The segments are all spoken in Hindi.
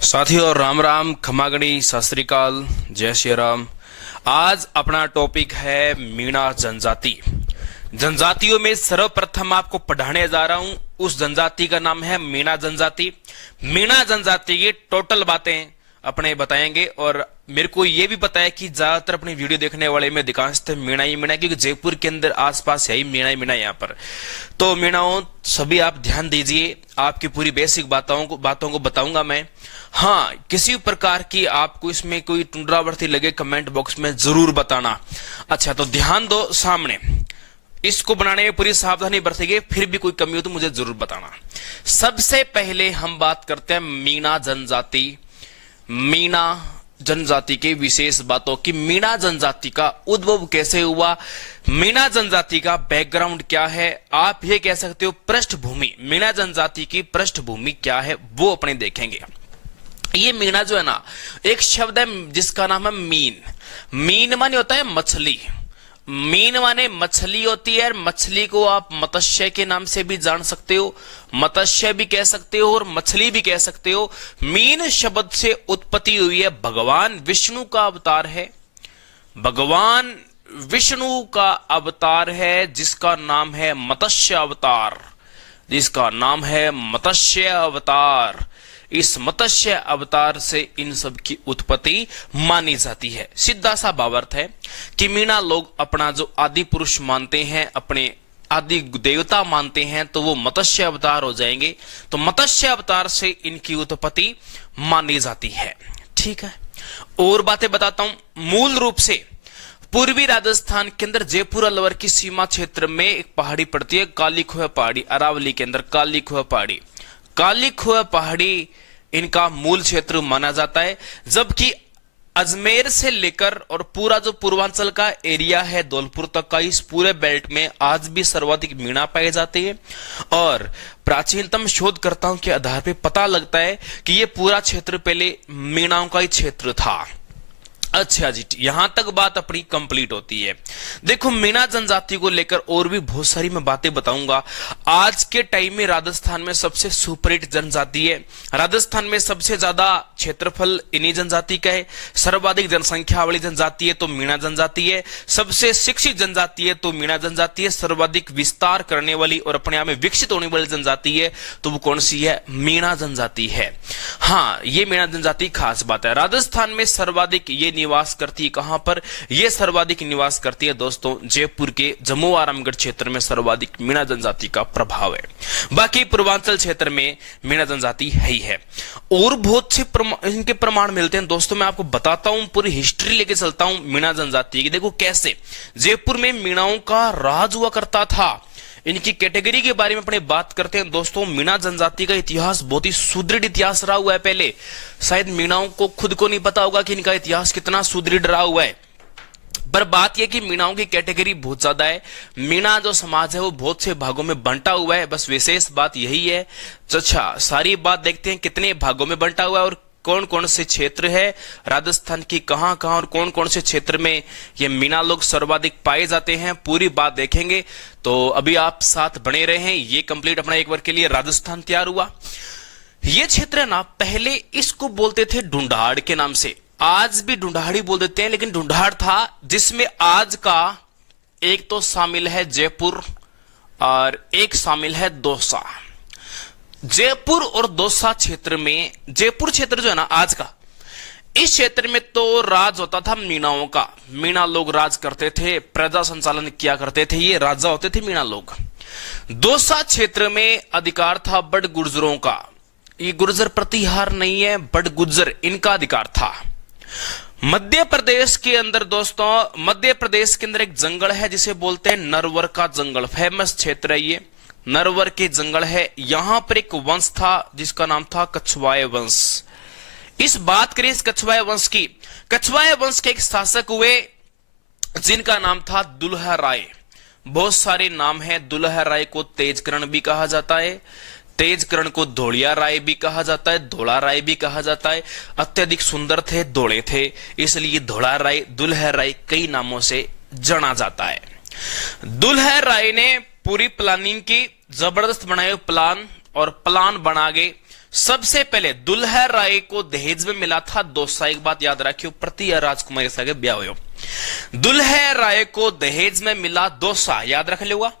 साथियों राम राम खमागणी सत श्री अकाल जय श्री राम। आज अपना टॉपिक है मीणा जनजाति। जनजातियों में सर्वप्रथम आपको पढ़ाने जा रहा हूं, उस जनजाति का नाम है मीणा जनजाति। मीणा जनजाति की टोटल बातें अपने बताएंगे और मेरे को ये भी पता है कि ज्यादातर अपनी वीडियो देखने वाले में अधिकांश मीणा ही मीणा, क्योंकि जयपुर के अंदर आसपास है ही मीणा ही मीणा यहाँ पर। तो मीणाओं सभी आप ध्यान दीजिए, आपकी पूरी बेसिक बातों को बताऊंगा मैं। हाँ, किसी प्रकार की आपको इसमें कोई टुंडरावर्ती लगे कमेंट बॉक्स में जरूर बताना। अच्छा तो ध्यान दो, सामने इसको बनाने में पूरी सावधानी बरतेंगे, फिर भी कोई कमी हो तो मुझे जरूर बताना। सबसे पहले हम बात करते हैं मीणा जनजाति, मीणा जनजाति के विशेष बातों की। मीणा जनजाति का उद्भव कैसे हुआ, मीणा जनजाति का बैकग्राउंड क्या है, आप ये कह सकते हो पृष्ठभूमि, मीणा जनजाति की पृष्ठभूमि क्या है वो अपने देखेंगे। ये मीणा जो है ना, एक शब्द है जिसका नाम है मीन। मीन माने होता है मछली, मीन माने मछली होती है। मछली को आप मत्स्य के नाम से भी जान सकते हो, मत्स्य भी कह सकते हो और मछली भी कह सकते हो। मीन शब्द से उत्पत्ति हुई है, भगवान विष्णु का अवतार है, भगवान विष्णु का अवतार है जिसका नाम है मत्स्य अवतार, जिसका नाम है मत्स्य अवतार। इस मत्स्य अवतार से इन सब की उत्पत्ति मानी जाती है। सीधा सा भावार्थ है कि मीणा लोग अपना जो आदि पुरुष मानते हैं, अपने आदि देवता मानते हैं, तो वो मत्स्य अवतार हो जाएंगे। तो मत्स्य अवतार से इनकी उत्पत्ति मानी जाती है। ठीक है, और बातें बताता हूं। मूल रूप से पूर्वी राजस्थान के अंदर जयपुर अलवर की सीमा क्षेत्र में एक पहाड़ी पड़ती है, काली खोह पहाड़ी, अरावली के अंदर काली खोह पहाड़ी। काली खोह पहाड़ी इनका मूल क्षेत्र माना जाता है, जबकि अजमेर से लेकर और पूरा जो पूर्वांचल का एरिया है धौलपुर तक का, इस पूरे बेल्ट में आज भी सर्वाधिक मीणा पाए जाते हैं। और प्राचीनतम शोधकर्ताओं के आधार पर पता लगता है कि यह पूरा क्षेत्र पहले मीणाओं का ही क्षेत्र था। अच्छा जी, यहां तक बात अपनी कंप्लीट होती है। देखो, मीणा जनजाति को लेकर और भी बहुत सारी मैं बातें बताऊंगा। आज के टाइम में राजस्थान में सबसे सुपरहिट जनजाति है, राजस्थान में सबसे ज्यादा क्षेत्रफल इन्हीं जनजाति का है, सर्वाधिक जनसंख्या वाली जनजाति है तो मीणा जनजाति है, सबसे शिक्षित जनजाति है तो मीणा जनजाति है, सर्वाधिक विस्तार करने वाली और अपने आप में विकसित होने वाली जनजाति है तो वो कौन सी है, मीणा जनजाति है। हाँ, ये मीणा जनजाति खास बात है। राजस्थान में सर्वाधिक ये निवास करती है, कहां पर, ये सर्वाधिक निवास करती है दोस्तों जयपुर के जम्मू आरामगढ़ क्षेत्र में सर्वाधिक मीणा जनजाति का प्रभाव है। बाकी पूर्वांचल क्षेत्र में मीणा जनजाति है ही है। और बहुत से इनके प्रमाण मिलते हैं दोस्तों, मैं आपको बताता हूं, पूरी हिस्ट्री लेके चलता हूं मीणा जनजाति की। देखो कैसे जयपुर में मीणाओं का राज हुआ करता था। इनकी कैटेगरी के बारे में अपने बात करते हैं दोस्तों। मीणा जनजाति का इतिहास बहुत ही सुदृढ़ इतिहास रहा हुआ है। पहले शायद मीणाओं को खुद को नहीं पता होगा कि इनका इतिहास कितना सुदृढ़ रहा हुआ है, पर बात यह कि मीणाओं की कैटेगरी बहुत ज्यादा है। मीणा जो समाज है वो बहुत से भागों में बंटा हुआ है, बस विशेष बात यही है। अच्छा, सारी बात देखते हैं कितने भागों में बंटा हुआ है और कौन कौन से क्षेत्र है राजस्थान की, कहां कहां और कौन कौन से क्षेत्र में ये मीणा लोग सर्वाधिक पाए जाते हैं, पूरी बात देखेंगे। तो अभी आप साथ बने रहे हैं, ये कंप्लीट अपना एक बार के लिए राजस्थान तैयार हुआ। ये क्षेत्र है ना, पहले इसको बोलते थे ढूंढाड़ के नाम से, आज भी ढूंढाड़ी बोल देते हैं, लेकिन ढूंढाड़ था जिसमें आज का एक तो शामिल है जयपुर और एक शामिल है दौसा। जयपुर और दौसा क्षेत्र में, जयपुर क्षेत्र जो है ना आज का, इस क्षेत्र में तो राज होता था मीणाओं का। मीणा लोग राज करते थे, प्रजा संचालन किया करते थे, ये राजा होते थे मीणा लोग। दौसा क्षेत्र में अधिकार था बड़ गुर्जरों का। ये गुर्जर प्रतिहार नहीं है, बड़ गुर्जर इनका अधिकार था। मध्य प्रदेश के अंदर दोस्तों, मध्य प्रदेश के अंदर एक जंगल है जिसे बोलते हैं नरवर का जंगल, फेमस क्षेत्र है ये, नरवर के जंगल है। यहां पर एक वंश था जिसका नाम था कछवाए वंश। इस बात करें इस कछवाए वंश की, कछवाए वंश के एक शासक हुए जिनका नाम था दुल्हा राय। बहुत सारे नाम है, दुल्हा राय को तेजकरण भी कहा जाता है, तेजकरण को धोलिया राय भी कहा जाता है, धोला राय भी कहा जाता है। अत्यधिक सुंदर थे, धोले थे, इसलिए धोला राय, दुल्हा राय कई नामों से जाना जाता है। दुल्हा राय ने पूरी प्लानिंग की, जबरदस्त बनाए प्लान और प्लान बना गए। सबसे पहले दुल्हा राय को दहेज में मिला था 200। एक बात याद रखियो, प्रति राजकुमारी के साथ ब्याह हो। दुल्हा राय को दहेज में मिला 200, याद रख लेगा।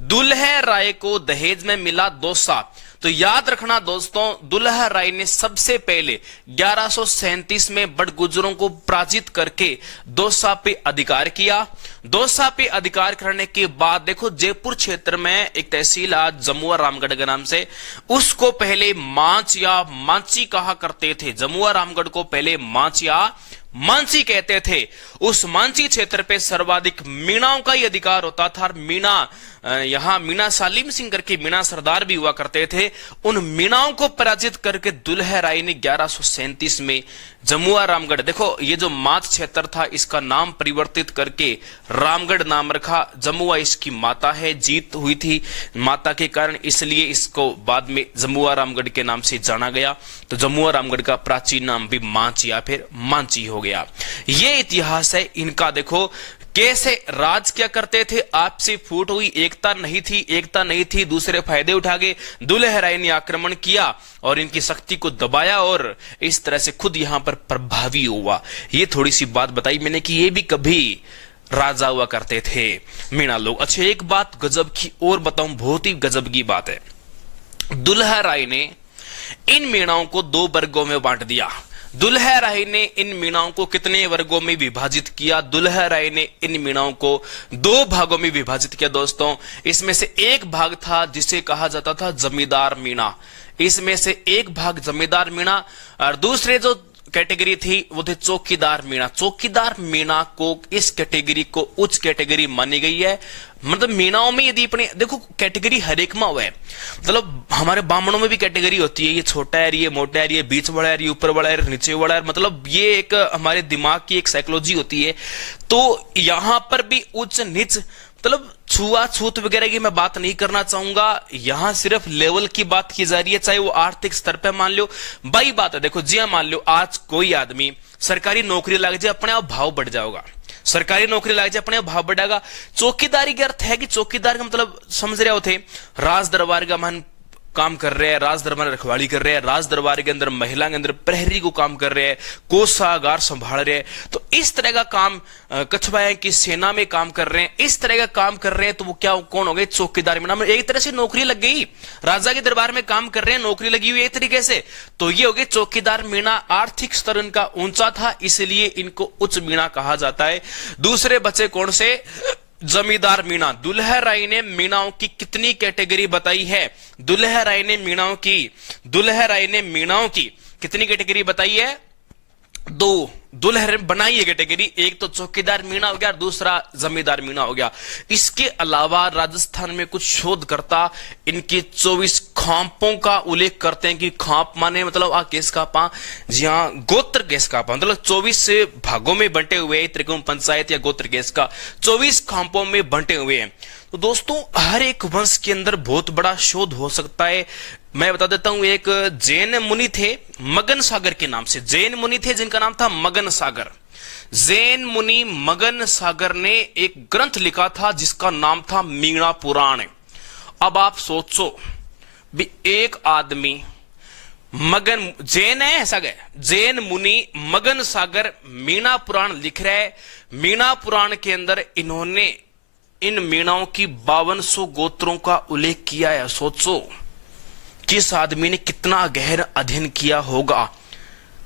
दुल्हा राय को दहेज में मिला 200। तो याद रखना दोस्तों, दुल्हा राय ने सबसे पहले 1137 में बड़गुजरों को पराजित करके दौसा पे अधिकार किया। दौसा पे अधिकार करने के बाद देखो, जयपुर क्षेत्र में एक तहसील आज जमुआ रामगढ़ के नाम से, उसको पहले मांच या मांची कहा करते थे। जमुआ रामगढ़ को पहले मांच या मांची कहते थे। उस मांची क्षेत्र पे सर्वाधिक मीणाओं का ही अधिकार होता था। मीणा, यहां मीणा सालिम सिंह करके मीणा सरदार भी हुआ करते थे। उन मीणाओं को पराजित करके दुल्हा राय ने 1137 में जमुआ रामगढ़, देखो ये जो माच क्षेत्र था इसका नाम परिवर्तित करके रामगढ़ नाम रखा। जमुआ इसकी माता है, जीत हुई थी माता के कारण, इसलिए इसको बाद में जमुआ रामगढ़ के नाम से जाना गया। तो जमुआ रामगढ़ का प्राचीन नाम भी मांच या फिर मांची हो गया। ये इतिहास है इनका। देखो कैसे राज क्या करते थे, आपसी फूट हुई, एकता नहीं थी, दूसरे फायदे उठा गए। दुल्हा राय ने आक्रमण किया और इनकी शक्ति को दबाया और इस तरह से खुद यहां पर प्रभावी हुआ। ये थोड़ी सी बात बताई मैंने कि ये भी कभी राजा हुआ करते थे मीणा लोग। अच्छा, एक बात गजब की और बताऊं, बहुत ही गजब की बात है। दुल्हा राय ने इन मीणाओं को 2 वर्गों में बांट दिया। दुल्हा राय ने इन मीणाओं को कितने वर्गों में विभाजित किया? दुल्हा राय ने इन मीणाओं को 2 भागों में विभाजित किया दोस्तों। इसमें से एक भाग था जिसे कहा जाता था जमींदार मीणा। इसमें से एक भाग जमींदार मीणा और दूसरे जो कैटेगरी थी वो थे चौकीदार मीणा। चौकीदार मीणा को, इस कैटेगरी को उच्च कैटेगरी मानी गई है। मतलब मीणाओं में यदि अपने देखो कैटेगरी हर एक में हुआ है। मतलब हमारे ब्राह्मणों में भी कैटेगरी होती है, ये छोटा है, ये मोटा है, ये बीच वाला है, ये ऊपर वाला है, नीचे वाला है। मतलब ये एक हमारे दिमाग की एक साइकोलॉजी होती है। तो यहां पर भी उच्च नीच, मतलब छुआछूत वगैरह की मैं बात नहीं करना चाहूंगा। यहां सिर्फ लेवल की बात की जा रही है, चाहे वो आर्थिक स्तर पे मान लो। भाई बात है, देखो जी, मान लो आज कोई आदमी सरकारी नौकरी लग जाए, अपने आप भाव बढ़ जाएगा। सरकारी नौकरी लग जाए, अपने आप भाव बढ़ेगा। चौकीदारी का अर्थ है कि चौकीदार का मतलब समझ रहे हो थे, राज दरबार का मान काम कर रहे हैं, राज दरबार रखवाली कर रहे हैं, राज दरबार के अंदर महिला के अंदर प्रहरी को काम कर रहे हैं, कोषागार संभाल रहे हैं। तो इस तरह का काम कछवाया की सेना में काम कर रहे हैं, इस तरह का काम कर रहे हैं। तो वो क्या, कौन हो गए? चौकीदार मीणा। एक तरह से नौकरी लग गई, राजा के दरबार में काम कर रहे हैं, नौकरी लगी हुई एक तरीके से। तो ये हो गए चौकीदार मीणा। आर्थिक स्तर इनका ऊंचा था, इसलिए इनको उच्च मीणा कहा जाता है। दूसरे बचे कौन से? जमींदार मीणा। दुल्हा राय ने मीणाओं की कितनी कैटेगरी बताई है? दुल्हा राय ने मीणाओं की कितनी कैटेगरी बताई है? 2 दुल्हा राय बनाई है कैटेगरी। एक तो चौकीदार मीणा हो गया और दूसरा जमींदार मीणा हो गया। इसके अलावा राजस्थान में कुछ शोधकर्ता इनके 24 खांपों का उल्लेख करते हैं कि खांप माने मतलब केस कापा, जी हाँ, गोत्र केस कापा, मतलब 24 भागों में बंटे हुए हैं। त्रिकोण पंचायत या गोत्र केस का 24 खांपों में बंटे हुए हैं। तो दोस्तों, हर एक वंश के अंदर बहुत बड़ा शोध हो सकता है। मैं बता देता हूं, एक जैन मुनि थे मगन सागर के नाम से। जैन मुनि थे जिनका नाम था मगन सागर। जैन मुनि मगन सागर ने एक ग्रंथ लिखा था जिसका नाम था मीणा पुराण। अब आप सोचो भी, एक आदमी मगन जैन है, ऐसा गए जैन मुनि मगन सागर मीणा पुराण लिख रहा है। मीणा पुराण के अंदर इन्होंने इन मीणाओं की 5200 गोत्रों का उल्लेख किया है। सोचो किस आदमी ने कितना गहन अध्ययन किया होगा।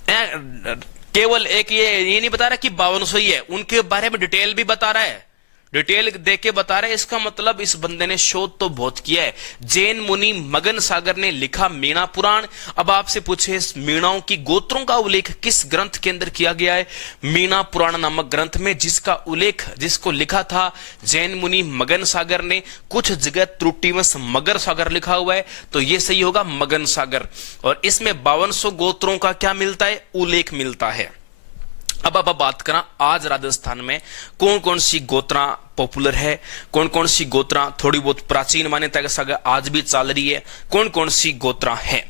केवल एक ये नहीं बता रहा कि 5200 ही है, उनके बारे में डिटेल भी बता रहा है, डिटेल देके बता रहे हैं। इसका मतलब इस बंदे ने शोध तो बहुत किया है। जैन मुनि मगन सागर ने लिखा मीणा पुराण। अब आपसे पूछे, इस मीणाओं की गोत्रों का उल्लेख किस ग्रंथ के अंदर किया गया है? मीणा पुराण नामक ग्रंथ में, जिसको लिखा था जैन मुनि मगन सागर ने। कुछ जगह त्रुटिवश मगर सागर लिखा हुआ है, तो यह सही होगा मगन सागर। और इसमें 5200 गोत्रों का क्या मिलता है? उल्लेख मिलता है। अब बात करा, आज राजस्थान में कौन कौन सी गोत्रा पॉपुलर है, कौन कौन सी गोत्रा थोड़ी बहुत प्राचीन मान्यता के साथ आज भी चल रही है, कौन कौन सी गोत्रा है?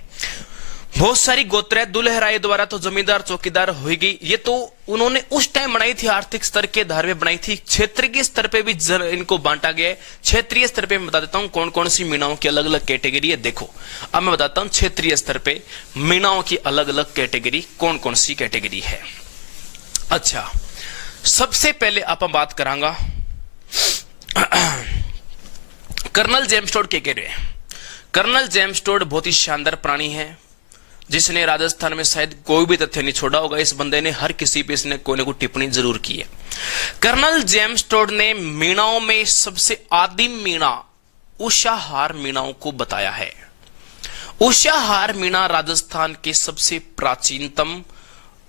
बहुत सारी गोत्रें दुल्हराए द्वारा तो जमींदार चौकीदार होगी। ये तो उन्होंने उस टाइम बनाई थी, आर्थिक स्तर के आधार पे बनाई थी। क्षेत्रीय स्तर पे भी इनको बांटा गया है। क्षेत्रीय स्तर पे मैं बता देता हूं कौन कौन सी मीणाओं की अलग अलग कैटेगरी है। देखो अब मैं बताता हूं क्षेत्रीय स्तर पे मीणाओं की अलग अलग कैटेगरी कौन कौन सी कैटेगरी है। अच्छा, सबसे पहले आप बात करांगा कर्नल जेम्स टोड के रहे। कर्नल जेम्स टोड बहुत ही शानदार प्राणी है, जिसने राजस्थान में शायद कोई भी तथ्य नहीं छोड़ा होगा। इस बंदे ने हर किसी पे इसने कोई ना कोई टिप्पणी जरूर की है। कर्नल जेम्स टोड ने मीणाओं में सबसे आदिम मीणा उषाहार मीणाओं को बताया है। उषाहार मीणा राजस्थान के सबसे प्राचीनतम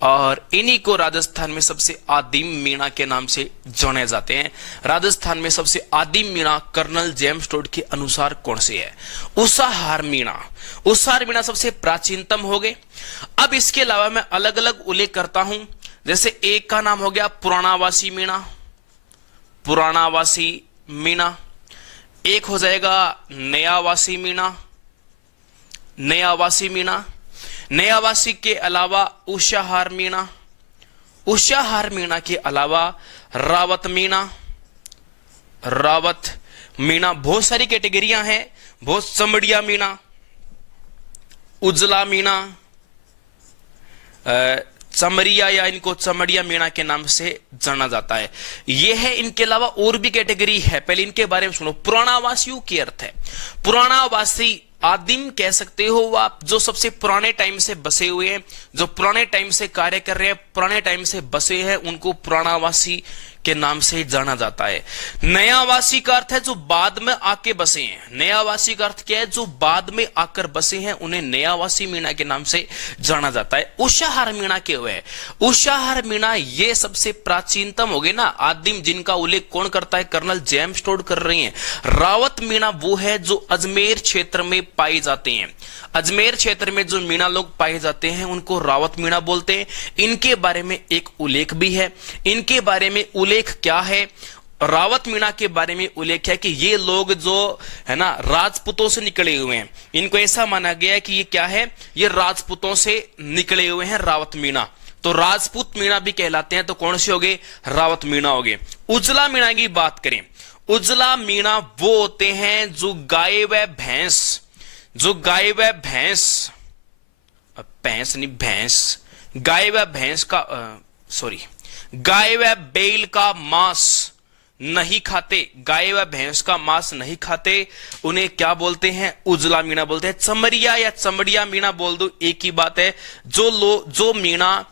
और इन्हीं को राजस्थान में सबसे आदिम मीणा के नाम से जाने जाते हैं। राजस्थान में सबसे आदिम मीणा कर्नल जेम्स टोड के अनुसार कौन सी है? उषाहार मीणा। उषाहार मीणा सबसे प्राचीनतम हो गए। अब इसके अलावा मैं अलग अलग उल्लेख करता हूं, जैसे एक का नाम हो गया पुराणावासी मीणा। पुराणावासी मीणा। एक हो जाएगा नयावासी मीणा। नयावासी मीणा। नयावासी के अलावा उषाहार मीणा। उषाहार मीणा के अलावा रावत मीणा। रावत मीणा। बहुत सारी कैटेगरियां हैं, बहुत चमड़िया मीणा, उजला मीणा, चमरिया या इनको चमड़िया मीणा के नाम से जाना जाता है। यह है। इनके अलावा और भी कैटेगरी है, पहले इनके बारे में सुनो। पुराणावासियों की अर्थ है, पुराणावासी आदिम कह सकते हो आप, जो सबसे पुराने टाइम से बसे हुए हैं, जो पुराने टाइम से कार्य कर रहे हैं, पुराने टाइम से बसे हैं, उनको पुराणावासी के नाम से जाना जाता है। नयावासी का अर्थ है जो बाद में आके बसे हैं। नयावासी का अर्थ क्या है? जो बाद में आकर बसे हैं, उन्हें नयावासी मीणा के नाम से जाना जाता है। उषाहार मीणा के हुए, उषाहार मीणा ये सबसे प्राचीनतम हो गए ना, आदिम, जिनका उल्लेख कौन करता है? कर्नल जेम्स टोड कर रही हैं। रावत मीणा वो है जो अजमेर क्षेत्र में पाए जाते हैं। अजमेर क्षेत्र में जो मीणा लोग पाए जाते हैं उनको रावत मीणा बोलते हैं। इनके बारे में एक उल्लेख भी है। इनके बारे में उल्लेख क्या है? रावत मीणा के बारे में उल्लेख है कि ये लोग जो है ना राजपूतों से निकले हुए हैं। इनको ऐसा माना गया है कि ये क्या है? ये राजपूतों से निकले हुए हैं, रावत मीणा। तो राजपूत मीणा भी कहलाते हैं। तो कौन से हो गए? रावत मीणा हो गए। उजला मीणा की बात करें, उजला मीणा वो होते हैं जो गाय व भैंस, जो गाय व भैंस, भैंस नहीं भैंस, गाय व भैंस का गाय व बैल का मांस नहीं खाते, गाय व भैंस का मांस नहीं खाते, उन्हें क्या बोलते हैं? उजला मीणा बोलते हैं। चमड़िया या चमड़िया मीणा बोल दो, एक ही बात है। जो मीणा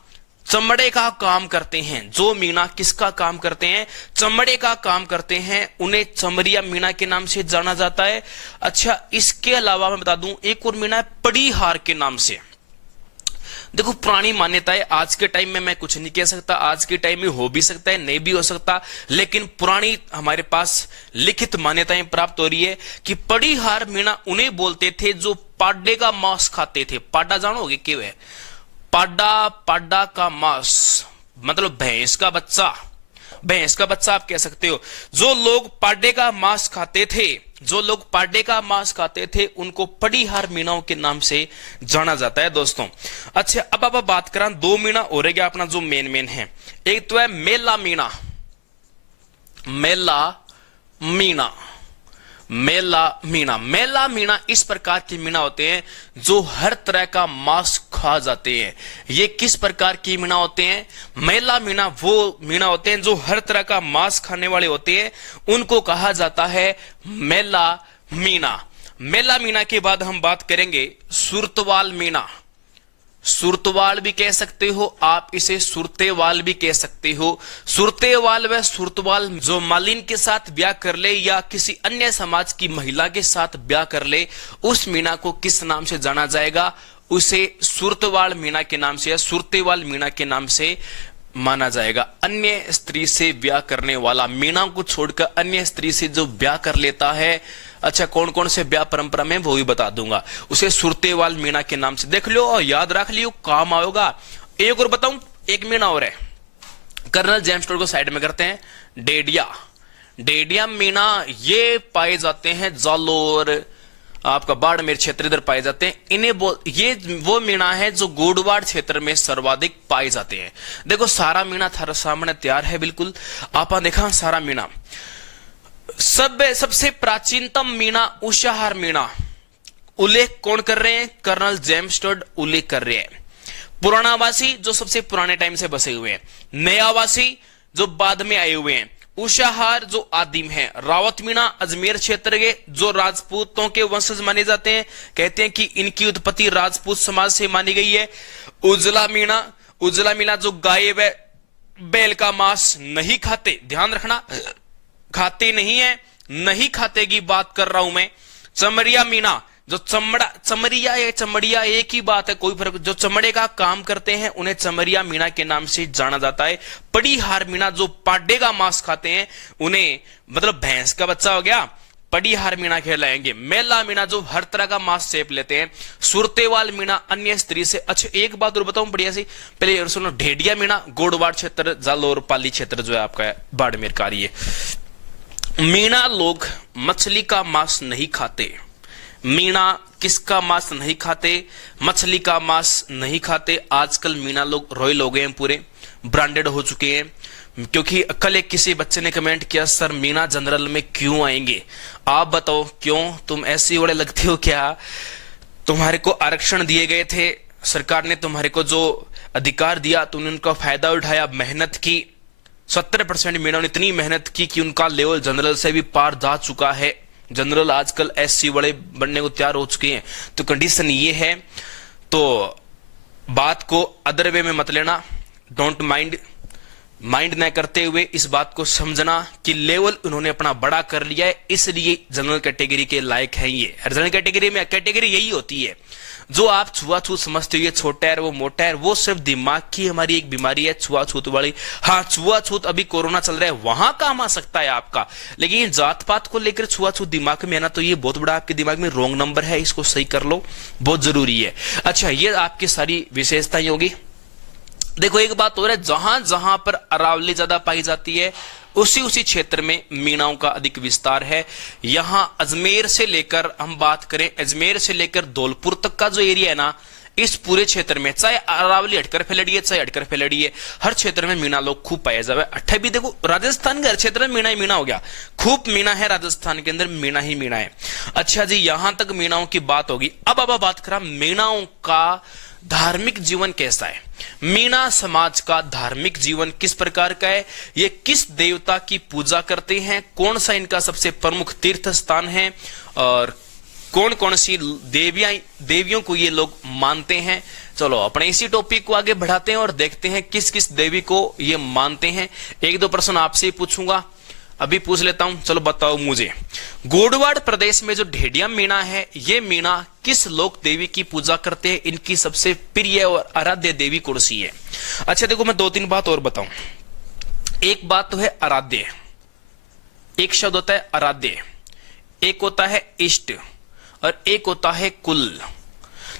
चमड़े का काम करते हैं, जो मीणा किसका काम करते हैं? चमड़े का काम करते हैं, उन्हें चमड़िया मीणा के नाम से जाना जाता है। अच्छा, इसके अलावा मैं बता दूं एक और मीणा है पड़ीहार के नाम से। देखो पुरानी मान्यताएं, आज के टाइम में मैं कुछ नहीं कह सकता, आज के टाइम में हो भी सकता है, नहीं भी हो सकता, लेकिन पुरानी हमारे पास लिखित मान्यताएं प्राप्त हो रही है कि पड़ीहार मीणा उन्हें बोलते थे जो पाड्डे का मांस खाते थे। पाड्डा जानोगे क्यों है? पाड्डा, पाड्डा का मांस मतलब भैंस का बच्चा, भैंस का बच्चा आप कह सकते हो। जो लोग पाड्डे का मांस खाते थे, जो लोग पाड्डे का मांस खाते थे, उनको पड़ीहार मीणाओं के नाम से जाना जाता है दोस्तों। अच्छा, अब आप बात करें दो मीणा और गया अपना जो मेन है। एक तो है मेला मीणा। मेला मीणा, मेला मीणा। मेला मीणा इस प्रकार की मीणा होते हैं जो हर तरह का मांस खा जाते हैं। ये किस प्रकार की मीणा होते हैं? मेला मीणा वो मीणा होते हैं जो हर तरह का मांस खाने वाले होते हैं, उनको कहा जाता है मेला मीणा। मेला मीणा के बाद हम बात करेंगे सुरतवाल मीणा। सुरतवाल भी कह सकते हो आप, इसे सुरतेवाल भी कह सकते हो। सुरतेवाल व सुरतवाल जो मालिन के साथ ब्याह कर ले या किसी अन्य समाज की महिला के साथ ब्याह कर ले, उस मीणा को किस नाम से जाना जाएगा? उसे सुरतवाल मीणा के नाम से या सुरतेवाल मीणा के नाम से माना जाएगा। अन्य स्त्री से ब्याह करने वाला, मीणा को छोड़कर अन्य स्त्री से जो ब्याह कर लेता है, अच्छा कौन कौन से ब्याह परंपरा में वो भी बता दूंगा, उसे सुरतेवाल मीणा के नाम से देख लो और याद रख लियो, काम आएगा। एक और बताऊं, एक मीणा और है, कर्नल जेम्स टोड को साइड में करते हैं। डेडिया, डेडिया मीणा ये पाए जाते हैं जालोर, आपका बाड़मेर क्षेत्र इधर पाए जाते हैं। ये वो मीणा है जो गोडवाड़ क्षेत्र में सर्वाधिक पाए जाते हैं। देखो सारा मीणा थारा सामने तैयार है, बिल्कुल आपा देखा सारा मीणा। सबसे प्राचीनतम मीणा उषाहार मीणा उल्लेख कौन कर रहे हैं? कर्नल जेम्स स्टड उल्लेख कर रहे हैं। पुरानावासी जो सबसे पुराने टाइम से बसे हुए हैं, नयावासी जो बाद में आए हुए हैं, उषाहार जो आदिम है, रावत मीणा अजमेर क्षेत्र के जो राजपूतों के वंशज माने जाते हैं, कहते हैं कि इनकी उत्पत्ति राजपूत समाज से मानी गई है। उजला मीणा जो गाय व बैल का मांस नहीं खाते, ध्यान रखना खाते नहीं है, नहीं खाते की बात कर रहा हूं मैं। चमड़िया मीणा जो चमड़िया या चमड़िया एक ही बात है, कोई फर्क, जो चमड़े का काम करते हैं उन्हें चमड़िया मीणा के नाम से जाना जाता है। पड़ीहार मीणा जो पाड्डे का मांस खाते हैं उन्हें, मतलब भैंस का बच्चा हो गया, पड़ीहार मीणा कहलाएंगे। मेला मीणा जो हर तरह का मांस सेप लेते हैं। सुरतेवाल मीणा अन्य स्त्री से। अच्छा एक बात और बताऊं बढ़िया सी, पहले सुनो, ढेडिया मीणा गोडवाड़ क्षेत्र, जालोर पाली क्षेत्र जो है आपका बाड़मेर का है। मीणा लोग मछली का मांस नहीं खाते। मीणा किसका मांस नहीं खाते? मछली का मांस नहीं खाते। आजकल मीणा लोग रॉयल हो गए हैं, पूरे ब्रांडेड हो चुके हैं। क्योंकि कल एक किसी बच्चे ने कमेंट किया, सर मीणा जनरल में क्यों आएंगे? आप बताओ क्यों? तुम ऐसे बड़े लगते हो क्या? तुम्हारे को आरक्षण दिए गए थे, सरकार ने तुम्हारे को जो अधिकार दिया तुमने उनका फायदा उठाया, मेहनत की। 70% मीणा ने इतनी मेहनत की कि उनका लेवल जनरल से भी पार जा चुका है। जनरल आजकल एससी बड़े बनने को तैयार हो चुके हैं। तो कंडीशन ये है, तो बात को अदर वे में मत लेना, डोंट माइंड न करते हुए इस बात को समझना कि लेवल उन्होंने अपना बड़ा कर लिया है, इसलिए जनरल कैटेगरी के लायक है ये। जनरल कैटेगरी में कैटेगरी यही होती है, जो आप छुआछूत समझते हो, ये छोटा है वो मोटा है, वो सिर्फ दिमाग की हमारी एक बीमारी है छुआछूत वाली। हाँ छुआछूत अभी कोरोना चल रहा है वहां काम आ सकता है आपका, लेकिन जात पात को लेकर छुआछूत दिमाग में आना तो ये बहुत बड़ा आपके दिमाग में रॉन्ग नंबर है, इसको सही कर लो, बहुत जरूरी है। अच्छा ये आपकी सारी विशेषताएं होगी। देखो एक बात और है, जहां जहां पर अरावली ज्यादा पाई जाती है उसी क्षेत्र में मीणाओं का अधिक विस्तार है। यहां अजमेर से लेकर, हम बात करें अजमेर से लेकर धौलपुर तक का जो एरिया है ना, इस पूरे क्षेत्र में चाहे अरावली हटकर फैलड़ी है चाहे हटकर फैलड़ी है, हर क्षेत्र में मीणा लोग खूब पाए जावे। अट्ठा भी देखो राजस्थान के हर क्षेत्र में मीणा ही मीणा हो गया, खूब मीणा है राजस्थान के अंदर, मीणा ही मीणा है। अच्छा जी यहां तक मीणाओं की बात होगी। अब बात करा मीणाओं का धार्मिक जीवन कैसा है। मीणा समाज का धार्मिक जीवन किस प्रकार का है, ये किस देवता की पूजा करते हैं, कौन सा इनका सबसे प्रमुख तीर्थ स्थान है, और कौन कौन सी देवियों को ये लोग मानते हैं। चलो अपने इसी टॉपिक को आगे बढ़ाते हैं और देखते हैं किस किस देवी को ये मानते हैं। एक दो प्रश्न आपसे ही पूछूंगा, अभी पूछ लेता हूं, चलो बताओ मुझे। गोडवाड़ प्रदेश में जो ढेडिया मीणा है, ये मीणा किस लोक देवी की पूजा करते हैं, इनकी सबसे प्रिय और आराध्य देवी कौन सी है। अच्छा देखो मैं दो तीन बात और बताऊं। एक बात तो है आराध्य, एक शब्द होता है आराध्य, एक होता है इष्ट और एक होता है कुल।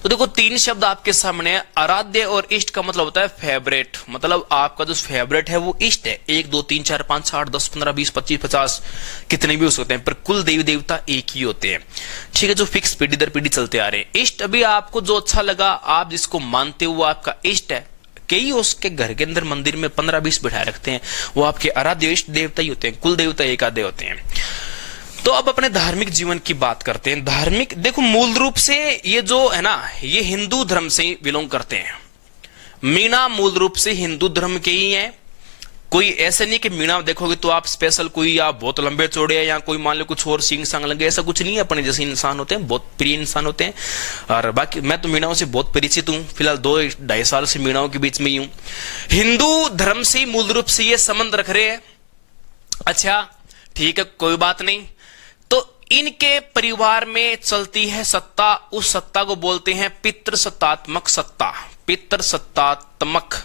तो देखो तीन शब्द आपके सामने है। आराध्य और इष्ट का मतलब होता है फेवरेट, मतलब आपका जो फेवरेट है वो इष्ट है। 1 2 3 4 5 6 8 10 15 20 25 50 कितने भी हो सकते हैं, पर कुल देवी देवता एक ही होते हैं, ठीक है, जो फिक्स पीढ़ी दर पीढ़ी चलते आ रहे हैं। इष्ट अभी आपको जो अच्छा लगा, आप जिसको मानते हो वो आपका इष्ट है। कई उसके घर के अंदर मंदिर में 15-20 बिठाए रखते हैं, वो आपके आराध्य इष्ट देवता ही होते हैं, कुल देवता एक आधे होते हैं। तो अब अपने धार्मिक जीवन की बात करते हैं। धार्मिक देखो मूल रूप से ये जो है ना, ये हिंदू धर्म से बिलोंग करते हैं। मीणा मूल रूप से हिंदू धर्म के ही है। कोई ऐसे नहीं कि मीणा देखोगे तो आप स्पेशल कोई आप बहुत लंबे चौड़े हैं या कोई मान लो कुछ और सींग सांग लगे, ऐसा कुछ नहीं है। अपने जैसे इंसान होते हैं, बहुत प्रिय इंसान होते हैं। और बाकी मैं तो मीणाओं से बहुत परिचित हूँ, फिलहाल 2-2.5 साल से मीणाओं के बीच में ही हूँ। हिंदू धर्म से मूल रूप से ये संबंध रख रहे हैं। अच्छा ठीक है, कोई बात नहीं। तो इनके परिवार में चलती है सत्ता, उस सत्ता को बोलते हैं पितृसत्तात्मक सत्ता। पितृसत्तात्मक,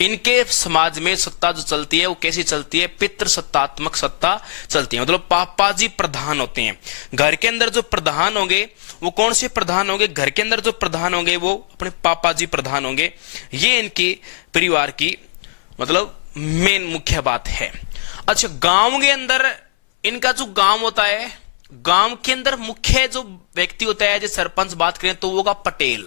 इनके समाज में सत्ता जो चलती है वो कैसी चलती है, पितृसत्तात्मक सत्ता चलती है। मतलब पापा जी प्रधान होते हैं घर के अंदर। जो प्रधान होंगे वो कौन से प्रधान होंगे, घर के अंदर जो प्रधान होंगे वो अपने पापा जी प्रधान होंगे। ये इनकी परिवार की मतलब मेन मुख्य बात है। अच्छा गांव के अंदर इनका जो गांव होता है, गांव के अंदर मुख्य जो व्यक्ति होता है, जैसे सरपंच बात करें तो वो होगा पटेल।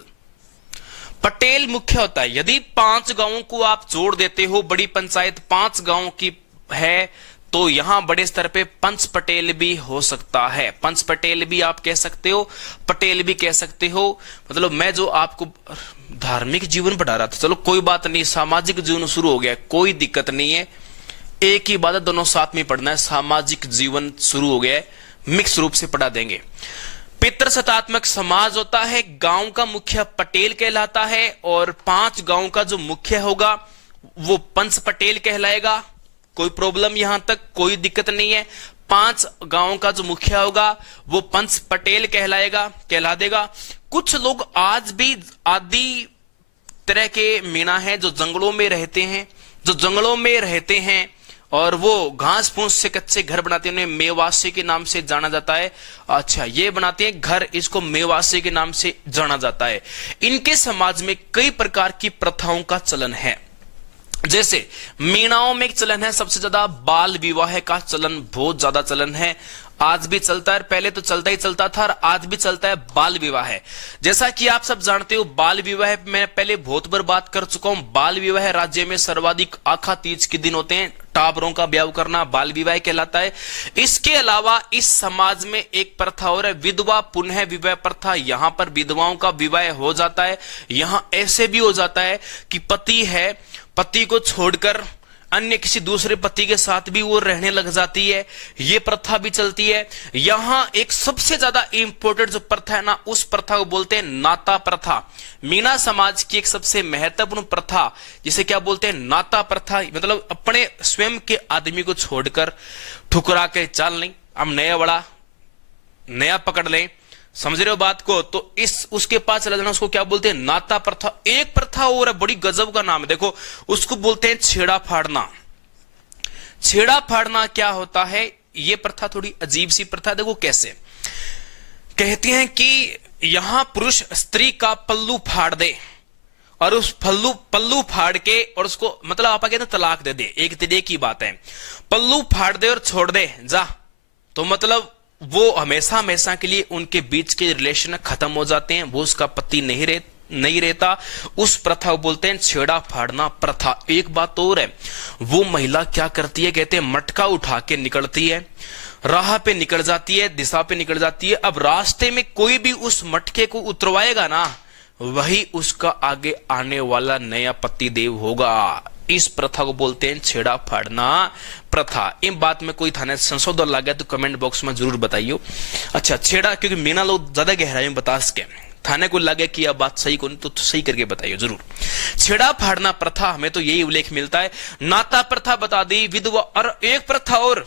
पटेल मुख्य होता है। यदि 5 गांवों को आप जोड़ देते हो, बड़ी पंचायत 5 गांवों की है, तो यहां बड़े स्तर पे पंच पटेल भी हो सकता है। पंच पटेल भी आप कह सकते हो, पटेल भी कह सकते हो। मतलब मैं जो आपको धार्मिक जीवन पढ़ा रहा था, चलो कोई बात नहीं, सामाजिक जीवन शुरू हो गया, कोई दिक्कत नहीं है, एक ही बात है, दोनों साथ में पढ़ना है। सामाजिक जीवन शुरू हो गया है, मिक्स रूप से पढ़ा देंगे। पितृसत्तात्मक समाज होता है, गांव का मुखिया पटेल कहलाता है, और 5 गांव का जो मुखिया होगा वो पंच पटेल कहलाएगा। कोई प्रॉब्लम यहां तक, कोई दिक्कत नहीं है। 5 गांव का जो मुखिया होगा वो पंच पटेल कहला देगा। कुछ लोग आज भी आदि तरह के मीणा हैं जो जंगलों में रहते हैं और वो घास फूस से कच्चे घर बनाते हैं, उन्हें मेवासी के नाम से जाना जाता है। अच्छा, ये बनाते हैं घर, इसको मेवासी के नाम से जाना जाता है। इनके समाज में कई प्रकार की प्रथाओं का चलन है। जैसे मीणाओं में एक चलन है, सबसे ज्यादा बाल विवाह का चलन बहुत ज्यादा चलन है, आज भी चलता है, पहले तो चलता ही चलता था और आज भी चलता है बाल विवाह। जैसा कि आप सब जानते हो, बाल विवाह मैं पहले बहुत बार बात कर चुका हूं। बाल विवाह राज्य में सर्वाधिक आखा तीज के दिन होते हैं, टाबरों का ब्याह करना बाल विवाह कहलाता है। इसके अलावा इस समाज में एक प्रथा और है, विधवा पुनः विवाह प्रथा। यहां पर विधवाओं का विवाह हो जाता है। यहां ऐसे भी हो जाता है कि पति है, पति को छोड़कर अन्य किसी दूसरे पति के साथ भी वो रहने लग जाती है, ये प्रथा भी चलती है। यहां एक सबसे ज्यादा इंपॉर्टेंट जो प्रथा है ना, उस प्रथा को बोलते हैं नाता प्रथा। मीणा समाज की एक सबसे महत्वपूर्ण प्रथा, जिसे क्या बोलते हैं, नाता प्रथा। मतलब अपने स्वयं के आदमी को छोड़कर ठुकरा के चाल नहीं, हम नया पकड़ लें, समझ रहे हो बात को, तो उसके पास चला जाना, उसको क्या बोलते हैं, नाता प्रथा। एक प्रथा और है, बड़ी गजब का नाम है, देखो, उसको बोलते हैं छेड़ा फाड़ना। छेड़ा फाड़ना क्या होता है, ये प्रथा थोड़ी अजीब सी प्रथा। देखो कैसे कहते हैं कि यहां पुरुष स्त्री का पल्लू फाड़ दे और उस पल्लू फाड़ के, और उसको मतलब आप कहते हैं तलाक दे दे, एक तरीके की बात है। पल्लू फाड़ दे और छोड़ दे जा, तो मतलब वो हमेशा हमेशा के लिए उनके बीच के रिलेशन खत्म हो जाते हैं, वो उसका पति नहीं रहता। उस प्रथा को बोलते हैं छेड़ा फाड़ना प्रथा। एक बात और है, वो महिला क्या करती है, कहते हैं मटका उठा के निकलती है, राह पे निकल जाती है, दिशा पे निकल जाती है। अब रास्ते में कोई भी उस मटके को उतरवाएगा ना, वही उसका आगे आने वाला नया पति देव होगा। इस प्रथा को बोलते हैं छेड़ा फाड़ना प्रथा। इन बात में कोई थाने संशोधन लग गया तो कमेंट बॉक्स में जरूर बताइए। अच्छा, छेड़ा, क्योंकि मीना लोग ज्यादा गहराई में बता सके, थाने को लगे कि यह बात सही को नहीं तो सही करके बताइए जरूर। छेड़ा फाड़ना प्रथा, हमें तो यही उल्लेख मिलता है। नाता प्रथा बता दी, विधवा, और एक प्रथा और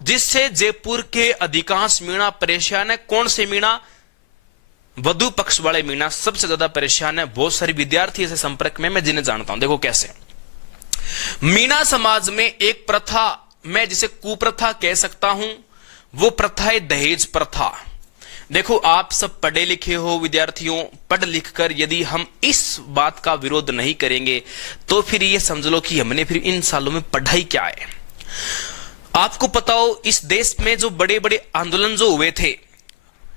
जिससे जयपुर के अधिकांश मीणा परेशान है। कौन से मीणा, वधु पक्ष वाले मीणा सबसे ज्यादा परेशान है। बहुत सारे विद्यार्थी ऐसे संपर्क में मैं जिन्हें जानता हूं। देखो कैसे मीणा समाज में एक प्रथा, मैं जिसे कुप्रथा कह सकता हूं, वो प्रथा है दहेज प्रथा। देखो आप सब पढ़े लिखे हो विद्यार्थियों, पढ़ लिख कर यदि हम इस बात का विरोध नहीं करेंगे तो फिर ये समझ लो कि हमने फिर इन सालों में पढ़ाई क्या है। आपको पता हो, इस देश में जो बड़े बड़े आंदोलन जो हुए थे,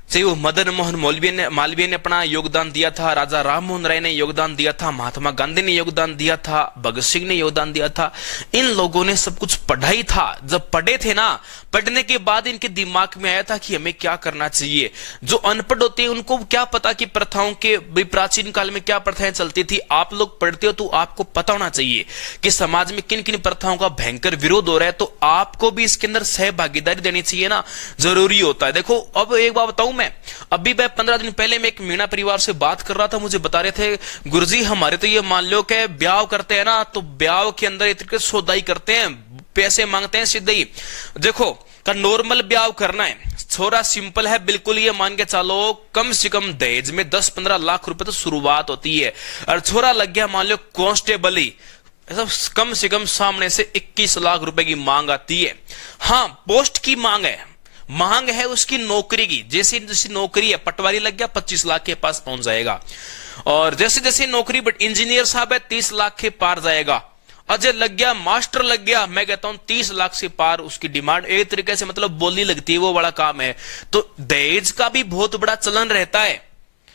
चाहे वो मदन मोहन मालवीय ने अपना योगदान दिया था, राजा राम मोहन राय ने योगदान दिया था, महात्मा गांधी ने योगदान दिया था, भगत सिंह ने योगदान दिया था, इन लोगों ने सब कुछ पढ़ाई था। जब पढ़े थे ना, पढ़ने के बाद इनके दिमाग में आया था कि हमें क्या करना चाहिए। जो अनपढ़ होते हैं उनको क्या पता कि प्रथाओं के प्राचीन काल में क्या प्रथाएं चलती थी। आप लोग पढ़ते हो तो आपको पता होना चाहिए कि समाज में किन किन प्रथाओं का भयंकर विरोध हो रहा है, तो आपको भी इसके अंदर सहभागीदारी देनी चाहिए ना, जरूरी होता है। देखो अब एक बात बताऊं, मैं अभी 15 दिन पहले मैं एक मीणा परिवार से बात कर रहा था, मुझे बता रहे थे गुरुजी हमारे तो ये मान लो कि ब्याह करते हैं ना, तो ब्याह के अंदर इतने सौदाई करते हैं, पैसे मांगते हैं सीधे ही। देखो का नॉर्मल ब्याह करना है, छोरा सिंपल है बिल्कुल, ये मान के चलो कम से कम दहेज में 10-15 लाख रुपए तो शुरुआत होती है। और छोरा लग गया मान लो कांस्टेबल ही, कम से कम सामने से 21 लाख रुपए की मांग आती है। हाँ, पोस्ट की मांग है उसकी नौकरी की, जैसी जैसी नौकरी है, पटवारी लग गया 25 लाख के पास पहुंच जाएगा, और जैसे जैसे नौकरी बट इंजीनियर साहब है 30 लाख के पार जाएगा, अजय लग गया, मास्टर लग गया, मैं कहता हूं 30 लाख से पार उसकी डिमांड, एक तरीके से मतलब बोलनी लगती है, वो बड़ा काम है। तो दहेज का भी बहुत बड़ा चलन रहता है।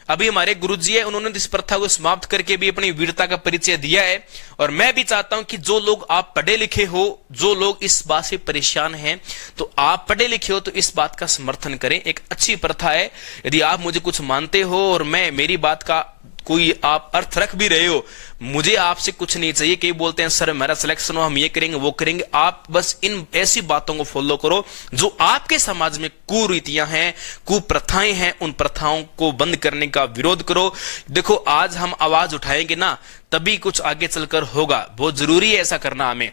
अभी हमारे गुरुजी है, उन्होंने इस प्रथा को समाप्त करके भी अपनी वीरता का परिचय दिया है। और मैं भी चाहता हूं कि जो लोग आप पढ़े लिखे हो, जो लोग इस बात से परेशान हैं, तो आप पढ़े लिखे हो तो इस बात का समर्थन करें। एक अच्छी प्रथा है। यदि आप मुझे कुछ मानते हो और मैं मेरी बात का कोई आप अर्थ रख भी रहे हो, मुझे आपसे कुछ नहीं चाहिए। कई बोलते हैं सर मेरा सिलेक्शन हो, हम ये करेंगे वो करेंगे। आप बस इन ऐसी बातों को फॉलो करो जो आपके समाज में कुरीतियां हैं, कुप्रथाएं हैं, उन प्रथाओं को बंद करने का विरोध करो। देखो आज हम आवाज उठाएंगे ना, तभी कुछ आगे चलकर होगा। बहुत जरूरी है ऐसा करना हमें।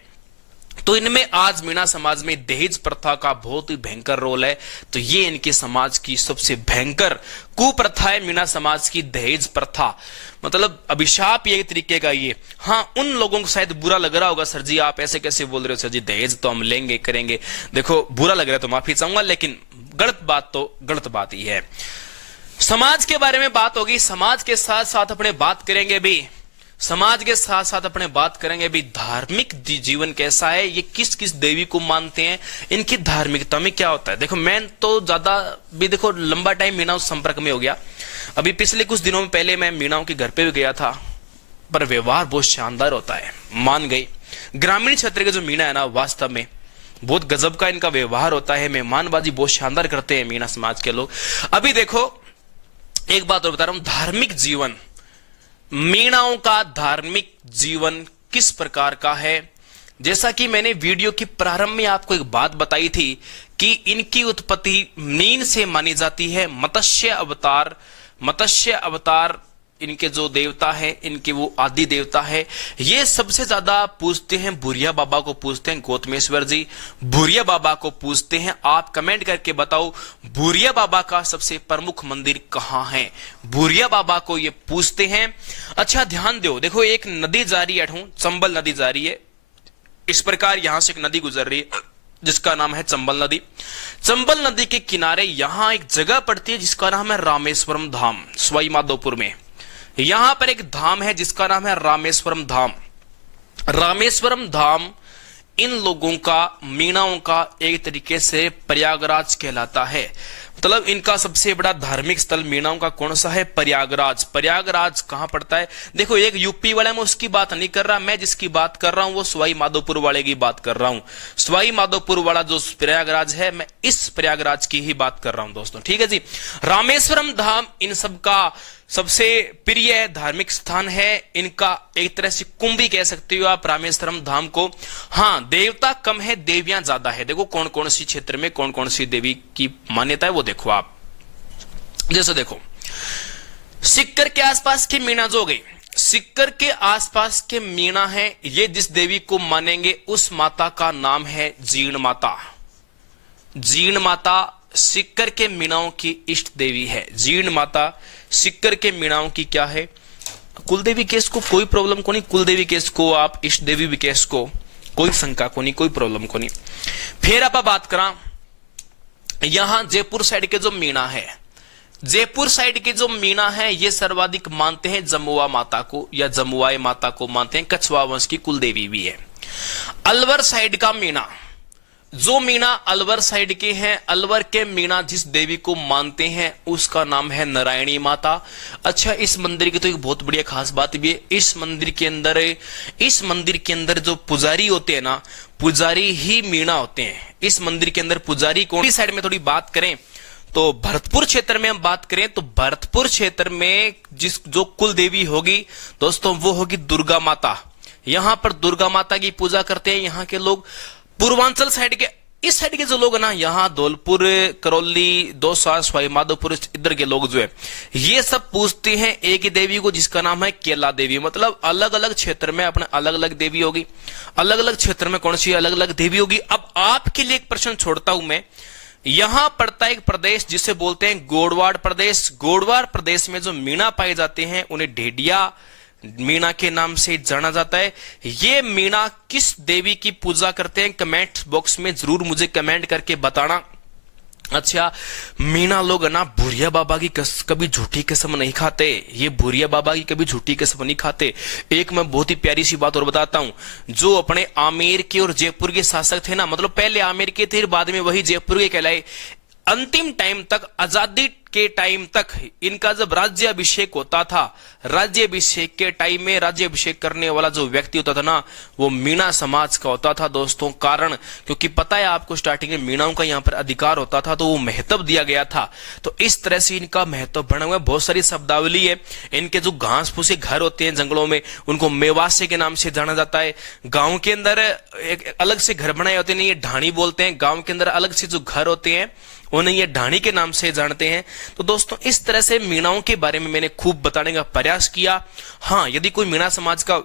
तो इनमें आज मीणा समाज में दहेज प्रथा का बहुत ही भयंकर रोल है। तो ये इनके समाज की सबसे भयंकर कुप्रथा है, मीणा समाज की दहेज प्रथा। मतलब अभिशाप ये तरीके का ये। हाँ, उन लोगों को शायद बुरा लग रहा होगा, सर जी आप ऐसे कैसे बोल रहे हो, सर जी दहेज तो हम लेंगे करेंगे। देखो बुरा लग रहा है तो माफी चाहूंगा, लेकिन गलत बात तो गलत बात ही है। समाज के बारे में बात होगी, समाज के साथ साथ अपने बात करेंगे भी, समाज के साथ साथ अपने बात करेंगे भी धार्मिक जीवन कैसा है, ये किस किस देवी को मानते हैं, इनकी धार्मिकता में क्या होता है। देखो मैं तो ज्यादा भी देखो लंबा टाइम मीणाओं संपर्क में हो गया। अभी पिछले कुछ दिनों में पहले मैं मीणाओं के घर पे भी गया था, पर व्यवहार बहुत शानदार होता है, मान गई। ग्रामीण क्षेत्र के जो मीणा है ना, वास्तव में बहुत गजब का इनका व्यवहार होता है, मेहमानबाजी बहुत शानदार करते हैं मीणा समाज के लोग। अभी देखो एक बात और बता रहा हूं, धार्मिक जीवन, मीणाओं का धार्मिक जीवन किस प्रकार का है। जैसा कि मैंने वीडियो की प्रारंभ में आपको एक बात बताई थी कि इनकी उत्पत्ति मीन से मानी जाती है। मत्स्य अवतार इनके जो देवता है, इनके वो आदि देवता है। ये सबसे ज्यादा पूजते हैं भूरिया बाबा को, पूजते हैं गौतमेश्वर जी भूरिया बाबा को पूजते हैं। आप कमेंट करके बताओ भूरिया बाबा का सबसे प्रमुख मंदिर कहां है। भूरिया बाबा को ये पूजते हैं। अच्छा ध्यान दो, देखो एक नदी जा रही है, चंबल नदी जा रही है। इस प्रकार यहां से एक नदी गुजर रही है जिसका नाम है चंबल नदी। चंबल नदी के किनारे यहां एक जगह पड़ती है जिसका नाम है रामेश्वरम धाम, सवाई माधोपुर में। यहां पर एक धाम है जिसका नाम है रामेश्वरम धाम। रामेश्वरम धाम इन लोगों का, मीणाओं का एक तरीके से प्रयागराज कहलाता है। मतलब इनका सबसे बड़ा धार्मिक स्थल मीणाओं का कौन सा है, प्रयागराज। प्रयागराज कहां पड़ता है, देखो एक यूपी वाला मैं उसकी बात नहीं कर रहा, मैं जिसकी बात कर रहा हूं वो सवाई माधोपुर वाले की बात कर रहा हूं। सवाई माधोपुर वाला जो प्रयागराज है, मैं इस प्रयागराज की ही बात कर रहा हूं दोस्तों, ठीक है जी। रामेश्वरम धाम इन सब का सबसे प्रिय धार्मिक स्थान है। इनका एक तरह से कुंभी कह सकते हो आप रामेश्वरम धाम को। हाँ, देवता कम है, देवियां ज्यादा है। देखो कौन कौन सी क्षेत्र में कौन कौन सी देवी की मान्यता है वो देखो आप। जैसे देखो सिक्कर के आसपास की मीणा जो हो गई, सिक्कर के आसपास के मीणा है, ये जिस देवी को मानेंगे उस माता का नाम है जीर्ण माता। जीर्ण माता सिक्कर के मीणाओं की इष्ट देवी है। जीर्ण माता सिक्कर के मीणाओं की क्या है, कुलदेवी केस को कोई प्रॉब्लम को नहीं, कुलदेवी केस को आप इष्ट देवी भी केस को कोई शंका को नहीं, कोई प्रॉब्लम को नहीं। फिर आप बात करा यहां जयपुर साइड के जो मीणा है, जयपुर साइड के जो मीणा है ये सर्वाधिक मानते हैं जमुआ माता को या जमुआई माता को मानते हैं, कछवा वंश की कुलदेवी भी है। अलवर साइड का मीणा, जो मीणा अलवर साइड के हैं, अलवर के मीणा जिस देवी को मानते हैं उसका नाम है नारायणी माता। अच्छा, इस मंदिर की तो एक बहुत बढ़िया खास बात भी है, इस मंदिर के अंदर जो पुजारी होते हैं ना, पुजारी ही मीणा होते हैं। इस मंदिर के अंदर पुजारी कौन साइड में थोड़ी बात करें तो भरतपुर क्षेत्र में हम बात करें तो भरतपुर क्षेत्र में जो कुल देवी होगी दोस्तों वो होगी दुर्गा माता। यहां पर दुर्गा माता की पूजा करते हैं यहाँ के लोग। पूर्वांचल साइड के, इस साइड के जो लोग ना, यहाँ धौलपुर, करौली, दौसा, सवाई माधोपुर, इधर के लोग जो है ये सब पूजते हैं एक ही देवी को जिसका नाम है केला देवी। मतलब अलग अलग क्षेत्र में अपने अलग अलग देवी होगी, अलग अलग क्षेत्र में कौन सी अलग अलग देवी होगी। अब आपके लिए एक प्रश्न छोड़ता हूं मैं, यहां पड़ता है एक प्रदेश जिसे बोलते हैं गोड़वाड़ प्रदेश। गोड़वाड़ प्रदेश में जो मीणा पाए जाते हैं उन्हें ढेडिया मीणा के नाम से जाना जाता है। ये मीणा किस देवी की पूजा करते हैं, कमेंट बॉक्स में जरूर मुझे कमेंट करके बताना। अच्छा, मीणा लोग ना भूरिया बाबा की कभी झूठी कसम नहीं खाते। ये भूरिया बाबा की कभी झूठी कसम नहीं खाते। एक मैं बहुत ही प्यारी सी बात और बताता हूं। जो अपने आमेर के और जयपुर के शासक थे ना, मतलब पहले आमेर के थे, बाद में वही जयपुर के कहलाए। अंतिम टाइम तक, आजादी के टाइम तक इनका जब राज्याभिषेक होता था, राज्याभिषेक के टाइम में राज्याभिषेक करने वाला जो व्यक्ति होता था ना, वो मीणा समाज का होता था दोस्तों। कारण क्योंकि पता है आपको, स्टार्टिंग में मीणाओं का यहाँ पर अधिकार होता था, तो वो महत्व दिया गया था। तो इस तरह से इनका महत्व बना हुआ है। बहुत सारी शब्दावली है। इनके जो घास फूसे घर होते हैं जंगलों में, उनको मेवासे के नाम से जाना जाता है। गांव के अंदर एक अलग से घर बनाए होते हैं, ये ढाणी बोलते हैं। गांव के अंदर अलग से जो घर होते हैं, उन्हें ये ढाणी के नाम से जानते हैं। तो दोस्तों, इस तरह से मीणाओं के बारे में मैंने खूब बताने का प्रयास किया। हाँ, यदि कोई मीणा समाज का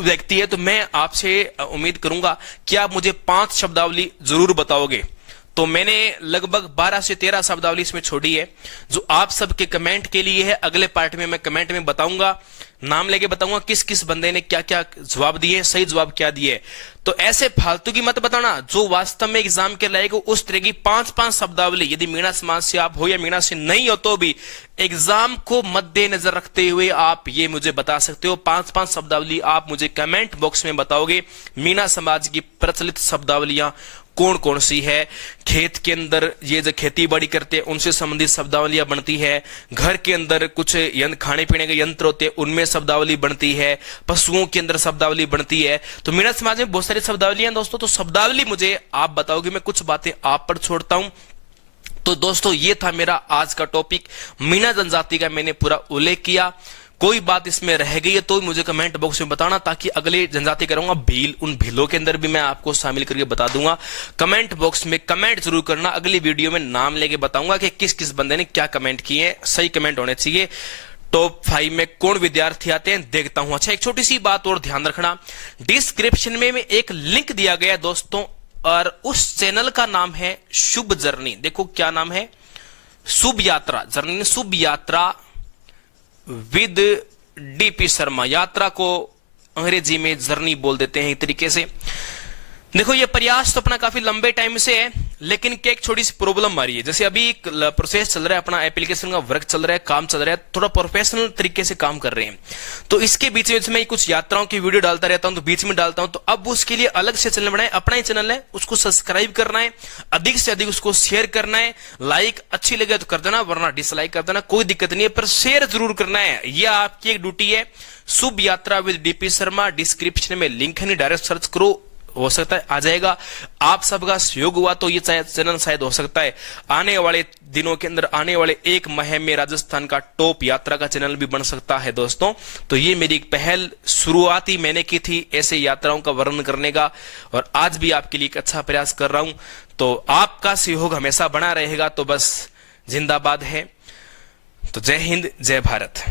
व्यक्ति है तो मैं आपसे उम्मीद करूंगा कि आप मुझे 5 शब्दावली जरूर बताओगे। तो मैंने लगभग 12 से 13 शब्दावली इसमें छोड़ी है, जो आप सबके कमेंट के लिए है। अगले पार्ट में मैं कमेंट में बताऊंगा, नाम लेके बताऊंगा किस किस बंदे ने क्या क्या जवाब दिए, सही जवाब क्या दिए। तो ऐसे फालतू की मत बताना, जो वास्तव में एग्जाम के लायक हो उस तरह की 5-5 शब्दावली। यदि मीणा समाज से आप हो या मीणा से नहीं हो, तो भी एग्जाम को मद्देनजर रखते हुए आप ये मुझे बता सकते हो। 5-5 शब्दावली आप मुझे कमेंट बॉक्स में बताओगे। मीणा समाज की प्रचलित शब्दावलियां कौन कौन सी है। खेत के अंदर ये जो खेती बाड़ी करते हैं उनसे संबंधित शब्दावलियां बनती है। घर के अंदर कुछ खाने पीने के यंत्र होते हैं, उनमें शब्दावली बनती है। पशुओं के अंदर शब्दावली बनती है। तो मीणा समाज में बहुत सारी शब्दावलियां दोस्तों। तो शब्दावली मुझे आप बताओगे, मैं कुछ बातें आप पर छोड़ता हूं। तो दोस्तों, ये था मेरा आज का टॉपिक। मीणा जनजाति का मैंने पूरा उल्लेख किया। कोई बात इसमें रह गई है तो मुझे कमेंट बॉक्स में बताना, ताकि अगले जनजाति करूंगा भील, उन भीलों के अंदर भी मैं आपको शामिल करके बता दूंगा। कमेंट बॉक्स में कमेंट जरूर करना। अगली वीडियो में नाम लेके बताऊंगा कि किस किस बंदे ने क्या कमेंट किए हैं। सही कमेंट होने चाहिए। टॉप 5 में कौन विद्यार्थी आते हैं देखता हूं। अच्छा, एक छोटी सी बात और ध्यान रखना, डिस्क्रिप्शन में एक लिंक दिया गया है दोस्तों, और उस चैनल का नाम है शुभ जर्नी। देखो क्या नाम है, शुभ यात्रा। जर्नी शुभ यात्रा विद डीपी शर्मा। यात्रा को अंग्रेजी में जर्नी बोल देते हैं एक तरीके से। देखो, ये प्रयास तो अपना काफी लंबे टाइम से है, लेकिन क्या एक छोटी सी प्रॉब्लम आ रही है। जैसे अभी एक प्रोसेस चल रहा है, अपना एप्लीकेशन का वर्क चल रहा है, काम चल रहा है, थोड़ा प्रोफेशनल तरीके से काम कर रहे हैं। तो इसके बीच में मैं कुछ यात्राओं की वीडियो डालता रहता हूं, तो बीच में डालता हूं। तो अब उसके लिए अलग से चैनल बनाए, अपना ही चैनल है, उसको सब्सक्राइब करना है, अधिक से अधिक उसको शेयर करना है। लाइक अच्छी लगे तो कर देना, वरना डिसलाइक कर देना, कोई दिक्कत नहीं है, पर शेयर जरूर करना है। यह आपकी एक ड्यूटी है। शुभ यात्रा विद डीपी शर्मा। डिस्क्रिप्शन में लिंक है, नहीं डायरेक्ट सर्च करो, हो सकता है आ जाएगा। आप सबका सहयोग हुआ तो ये चैनल शायद हो सकता है आने वाले दिनों के अंदर, आने वाले 1 माह में राजस्थान का टॉप यात्रा का चैनल भी बन सकता है दोस्तों। तो ये मेरी एक पहल शुरुआती मैंने की थी ऐसे यात्राओं का वर्णन करने का, और आज भी आपके लिए एक अच्छा प्रयास कर रहा हूं। तो आपका सहयोग हमेशा बना रहेगा। तो बस जिंदाबाद है। तो जय हिंद, जय भारत।